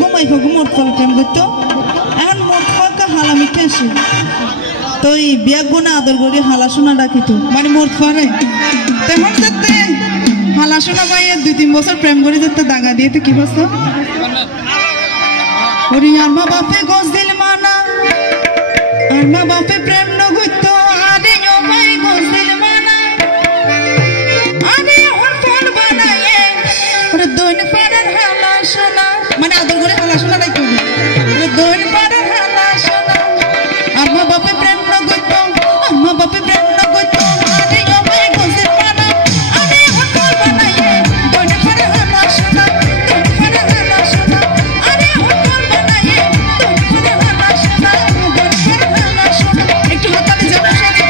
ঘুমাই ফাঁকু মোট ফল প্রেম করতো এখন মোট ফাঁকা হালা মিঠে আসে তো এই বিয়া গুণা আদর করি হালা শোনা ডাকিত মানে মোট ফারে তখন যেতে হালা শোনা ভাইয়ের 2-3 বছর প্রেম করে যেতে দাগা দিয়ে কি বলছো ওরে আর মা বাপে গোস দিল মানা আর মা বাপে প্রেম নগইত আরে ও ভাই গোস দিল মানা আরে ওর ফোন বানায়ে ওরে দইন পাড়ার হালা শোনা মানে আদর করে হালা শোনা ডাকি ওরে দইন পাড়ার হালা শোনা আর মা বাপে প্রেম নগইত আর মা বাপে প্রেম নগইত আরে ও ভাই গোস দিল মানা আরে ওর ফোন বানায়ে দইন পাড়ার হালা শোনা দইন পাড়ার হালা শোনা আরে ওর ফোন বানায়ে দইন পাড়ার হালা শোনা দইন পাড়ার হালা শোনা একটু হাতালে যাবো সাথে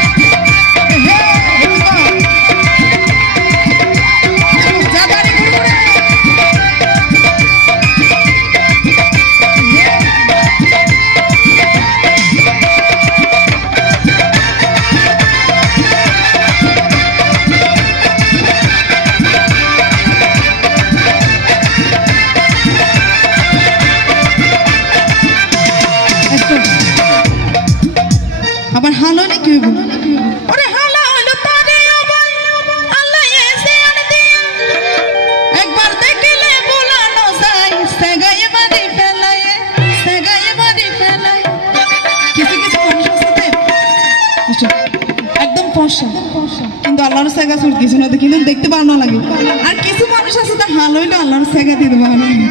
জাদারি ঘুরে আবার হালো নাকি হইব ওরে হালা হলো তারে আমায় আল্লাহ এসে আন দিয়া একবার দেখিলে ভুলানো যায় সেগায়ে বাড়ি ফেলায় কিছু কিছু মানুষ আছে একদম ফর্সা কিন্তু আল্লাহর সেগা সুর কিছু না কিন্তু দেখতে ভালো লাগে আর কিছু মানুষ আছে তা হাল হইলো আল্লাহর সেগা দিতে ভালো লাগে